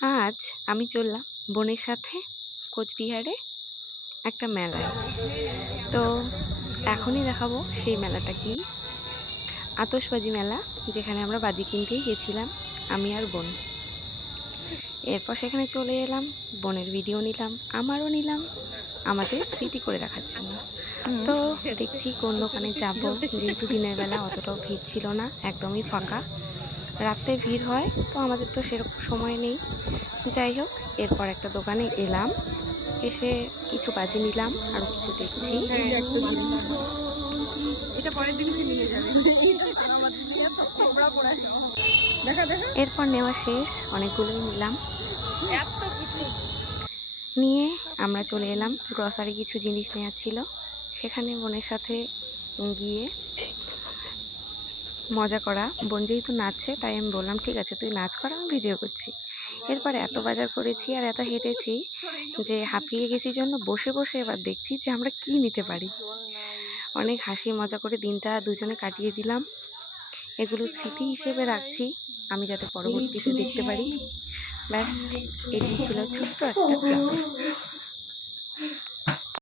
আজ আমি চললাম বোনের সাথে কোচবিহারে একটা মেলায়। তো এখনই দেখাবো সেই মেলাটা কি। আতশবাজি মেলা, যেখানে আমরা বাজি কিনতেই গেছিলাম আমি আর বোন। এরপর সেখানে চলে এলাম, বোনের ভিডিও নিলাম, আমারও নিলাম, আমাদের স্মৃতি করে রাখার জন্য। তো দেখছি কোন দোকানে যাব, যেহেতু দিনের বেলা অতটাও ভিড় ছিল না, একদমই ফাঁকা। রাতে ভিড় হয়, তো আমাদের তো সেরকম সময় নেই। যাই হোক, এরপর একটা দোকানে এলাম, এসে কিছু বাজি নিলাম, আরও কিছু দেখছি। এরপর নেওয়া শেষ, অনেকগুলোই নিলাম। নিয়ে আমরা চলে এলাম, গ্রসারি কিছু জিনিস নেওয়ার ছিল, সেখানে বোনের সাথে গিয়ে মজা করা। বোন যেহেতু নাচছে, তাই আমি বললাম ঠিক আছে তুই নাচ কর, আমি ভিডিও করছি। এরপর এত বাজার করেছি আর এত হেঁটেছি যে হাঁপিয়ে গেছি, জন্য বসে বসে এবার দেখছি যে আমরা কি নিতে পারি। অনেক হাসি মজা করে দিনটা দুজনে কাটিয়ে দিলাম। এগুলো স্মৃতি হিসেবে রাখছি আমি, যাতে পরবর্তীতে দেখতে পারি। ব্যাস, এটি ছিল ছোট্ট একটা ব্লগ।